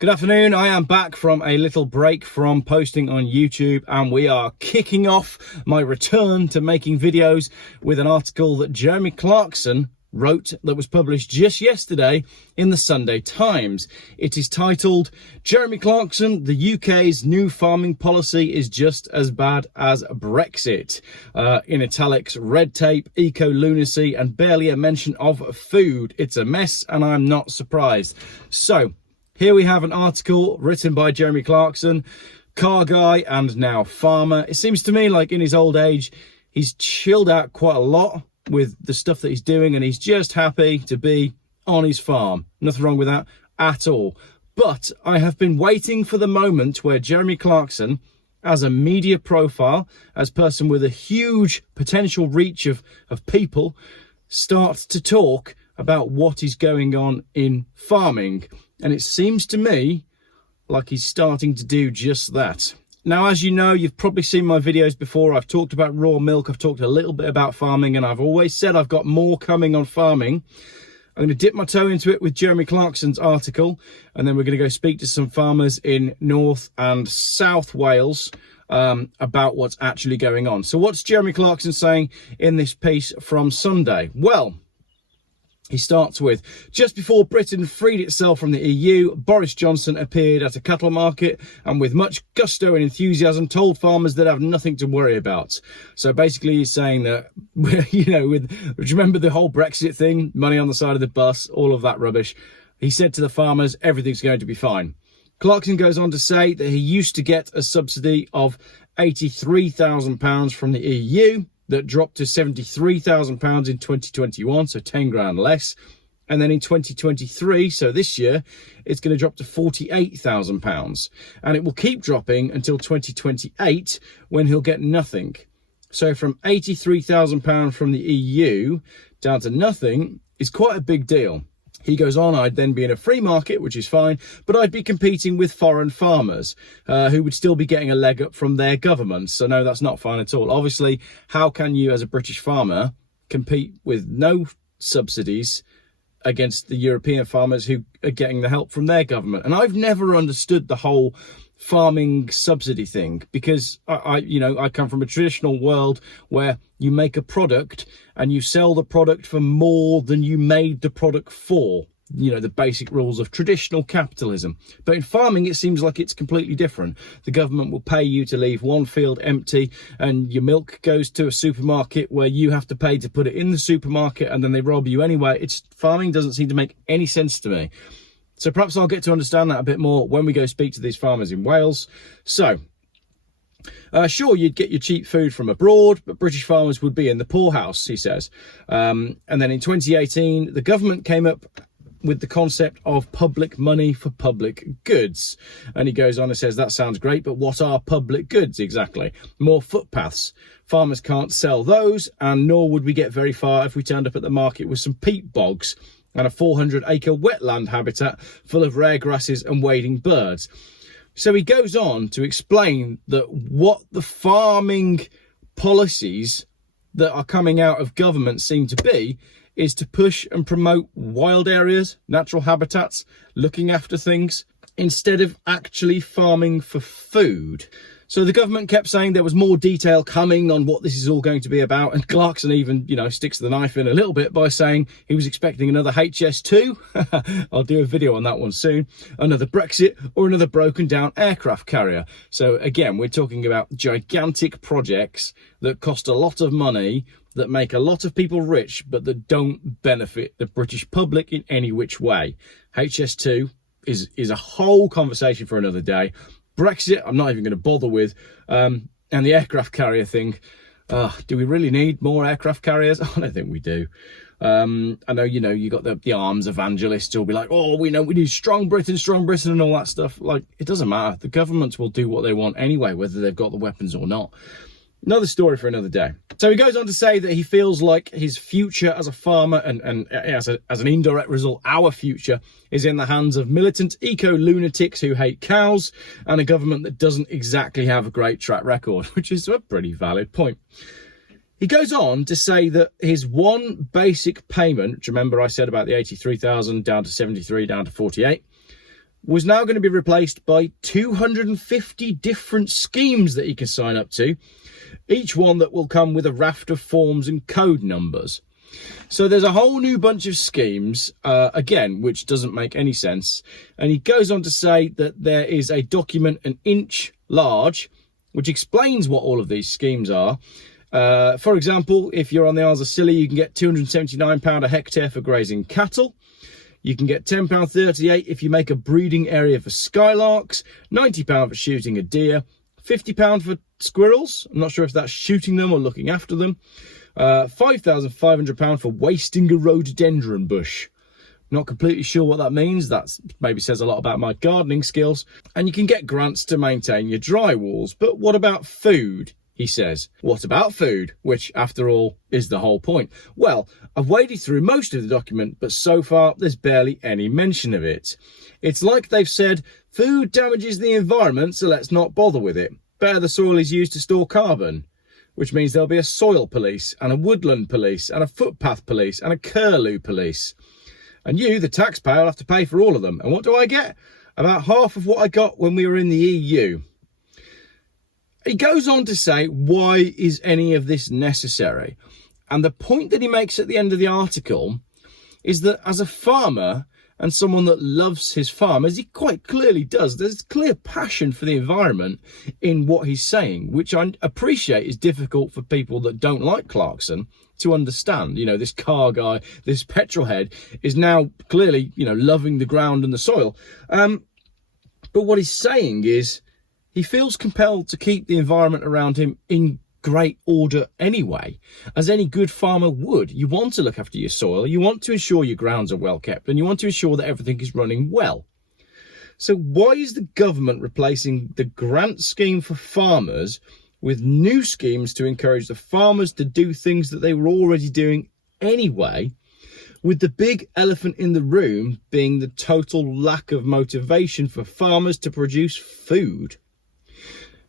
Good afternoon. I am back from a little break from posting on YouTube, and we are kicking off my return to making videos with an article that Jeremy Clarkson wrote that was published just yesterday in the Sunday Times. It is titled, Jeremy Clarkson, the UK's new farming policy is just as bad as Brexit. In italics, red tape, eco-lunacy, and barely a mention of food. It's a mess, and I'm not surprised. So, here we have an article written by Jeremy Clarkson, car guy and now farmer. It seems to me like in his old age, he's chilled out quite a lot with the stuff that he's doing, and he's just happy to be on his farm. Nothing wrong with that at all. But I have been waiting for the moment where Jeremy Clarkson, as a media profile, as a person with a huge potential reach of people, starts to talk about what is going on in farming. And it seems to me like he's starting to do just that. Now, as you know, you've probably seen my videos before. I've talked about raw milk. I've talked a little bit about farming, and I've always said I've got more coming on farming. I'm going to dip my toe into it with Jeremy Clarkson's article, and then we're going to go speak to some farmers in North and South Wales about what's actually going on. So what's Jeremy Clarkson saying in this piece from Sunday? Well, he starts with, just before Britain freed itself from the EU, Boris Johnson appeared at a cattle market and with much gusto and enthusiasm told farmers they'd have nothing to worry about. So basically he's saying that, you know, do you remember the whole Brexit thing, money on the side of the bus, all of that rubbish? He said to the farmers, everything's going to be fine. Clarkson goes on to say that he used to get a subsidy of £83,000 from the EU, that dropped to £73,000 in 2021, so 10 grand less. And then in 2023, so this year, it's going to drop to £48,000. And it will keep dropping until 2028, when he'll get nothing. So from £83,000 from the EU down to nothing is quite a big deal. He goes on, I'd then be in a free market, which is fine, but I'd be competing with foreign farmers who would still be getting a leg up from their governments. So no, that's not fine at all. Obviously, how can you as a British farmer compete with no subsidies against the European farmers who are getting the help from their government? And I've never understood the whole farming subsidy thing, because I come from a traditional world where you make a product and you sell the product for more than you made the product for, you know, the basic rules of traditional capitalism. But in farming, it seems like it's completely different. The government will pay you to leave one field empty, and your milk goes to a supermarket where you have to pay to put it in the supermarket, and then they rob you anyway. Farming doesn't seem to make any sense to me. So perhaps I'll get to understand that a bit more when we go speak to these farmers in Wales. So, sure, you'd get your cheap food from abroad, but British farmers would be in the poorhouse, he says. And then in 2018, the government came up with the concept of public money for public goods. And he goes on and says, that sounds great, but what are public goods exactly? More footpaths. Farmers can't sell those, and nor would we get very far if we turned up at the market with some peat bogs and a 400-acre wetland habitat full of rare grasses and wading birds. So he goes on to explain that what the farming policies that are coming out of government seem to be is to push and promote wild areas, natural habitats, looking after things, instead of actually farming for food. So the government kept saying there was more detail coming on what this is all going to be about, and Clarkson even, sticks the knife in a little bit by saying he was expecting another HS2. I'll do a video on that one soon. Another Brexit, or another broken down aircraft carrier. So again, we're talking about gigantic projects that cost a lot of money, that make a lot of people rich, but that don't benefit the British public in any which way. HS2 is a whole conversation for another day. Brexit, I'm not even going to bother with. And the aircraft carrier thing, do we really need more aircraft carriers? I don't think we do. I know, you got the arms evangelists who'll be like, oh, we need strong Britain and all that stuff. Like, it doesn't matter. The governments will do what they want anyway, whether they've got the weapons or not. Another story for another day. So he goes on to say that he feels like his future as a farmer and as an indirect result, our future is in the hands of militant eco-lunatics who hate cows and a government that doesn't exactly have a great track record, which is a pretty valid point. He goes on to say that his one basic payment, which remember I said about the 83,000 down to 73, down to 48, was now going to be replaced by 250 different schemes that you can sign up to, each one that will come with a raft of forms and code numbers. So there's a whole new bunch of schemes, again, which doesn't make any sense. And he goes on to say that there is a document an inch large, which explains what all of these schemes are. For example, if you're on the Isles of Scilly, you can get £279 a hectare for grazing cattle. You can get £10.38 if you make a breeding area for skylarks, £90 for shooting a deer, £50 for squirrels. I'm not sure if that's shooting them or looking after them. £5,500 for wasting a rhododendron bush. Not completely sure what that means. That maybe says a lot about my gardening skills. And you can get grants to maintain your dry walls. But what about food? He says. What about food? Which, after all, is the whole point. Well, I've waded through most of the document, but so far there's barely any mention of it. It's like they've said, food damages the environment, so let's not bother with it. Better the soil is used to store carbon, which means there'll be a soil police and a woodland police and a footpath police and a curlew police. And you, the taxpayer, will have to pay for all of them. And what do I get? About half of what I got when we were in the EU. He goes on to say, why is any of this necessary? And the point that he makes at the end of the article is that as a farmer and someone that loves his farm, as he quite clearly does, there's clear passion for the environment in what he's saying, which I appreciate is difficult for people that don't like Clarkson to understand. You know, this car guy, this petrol head is now clearly, you know, loving the ground and the soil. But what he's saying is, he feels compelled to keep the environment around him in great order anyway, as any good farmer would. You want to look after your soil, you want to ensure your grounds are well kept, and you want to ensure that everything is running well. So why is the government replacing the grant scheme for farmers with new schemes to encourage the farmers to do things that they were already doing anyway, with the big elephant in the room being the total lack of motivation for farmers to produce food?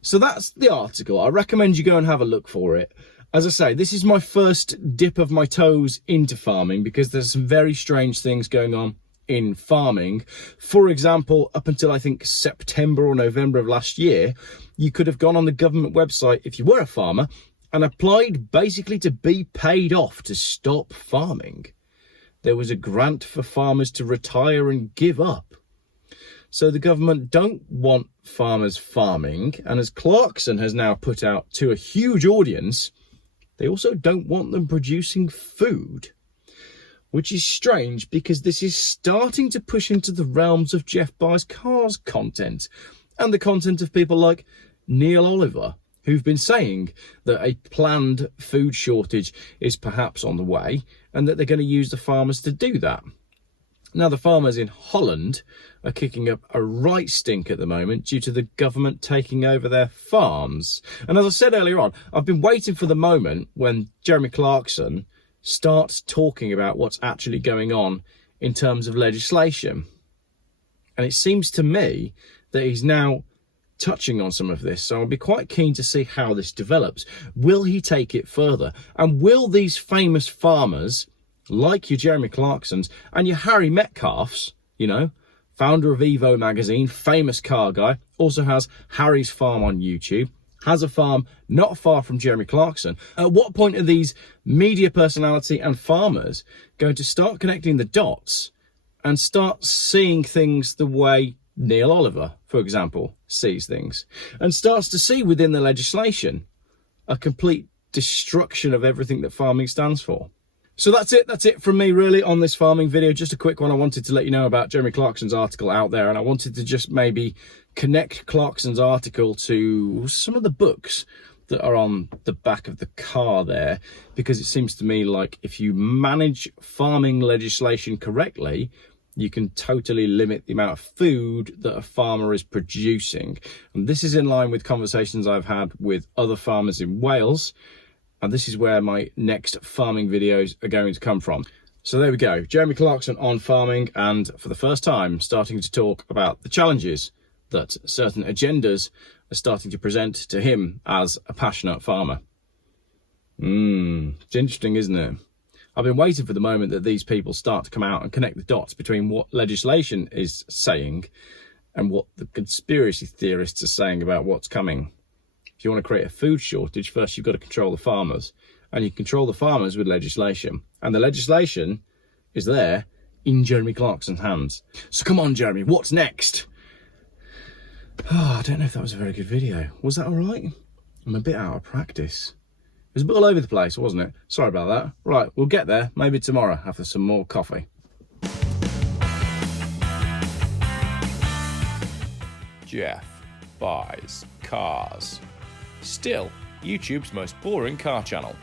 So that's the article. I recommend you go and have a look for it. As I say, this is my first dip of my toes into farming because there's some very strange things going on in farming. For example, up until I think September or November of last year, you could have gone on the government website if you were a farmer and applied basically to be paid off to stop farming. There was a grant for farmers to retire and give up. So the government don't want farmers farming, and as Carkson has now put out to a huge audience, they also don't want them producing food, which is strange because this is starting to push into the realms of Geoff Buys Cars content and the content of people like Neil Oliver, who've been saying that a planned food shortage is perhaps on the way and that they're going to use the farmers to do that. Now, the farmers in Holland are kicking up a right stink at the moment due to the government taking over their farms. And as I said earlier on, I've been waiting for the moment when Jeremy Clarkson starts talking about what's actually going on in terms of legislation. And it seems to me that he's now touching on some of this. So I'll be quite keen to see how this develops. Will he take it further? And will these famous farmers, like your Jeremy Clarksons and your Harry Metcalfs, you know, founder of Evo magazine, famous car guy, also has Harry's Farm on YouTube, has a farm not far from Jeremy Clarkson. At what point are these media personality and farmers going to start connecting the dots and start seeing things the way Neil Oliver, for example, sees things, and starts to see within the legislation a complete destruction of everything that farming stands for? So that's it from me really on this farming video. Just a quick one. I wanted to let you know about Jeremy Clarkson's article out there, and I wanted to just maybe connect Clarkson's article to some of the books that are on the back of the car there, because it seems to me like if you manage farming legislation correctly, you can totally limit the amount of food that a farmer is producing. And this is in line with conversations I've had with other farmers in Wales. And this is where my next farming videos are going to come from. So there we go, Jeremy Clarkson on farming, and for the first time starting to talk about the challenges that certain agendas are starting to present to him as a passionate farmer. It's interesting, isn't it? I've been waiting for the moment that these people start to come out and connect the dots between what legislation is saying and what the conspiracy theorists are saying about what's coming. If you want to create a food shortage, first you've got to control the farmers. And you control the farmers with legislation. And the legislation is there in Jeremy Clarkson's hands. So come on, Jeremy, what's next? Oh, I don't know if that was a very good video. Was that all right? I'm a bit out of practice. It was a bit all over the place, wasn't it? Sorry about that. Right, we'll get there maybe tomorrow after some more coffee. Geoff buys cars. Still YouTube's most boring car channel.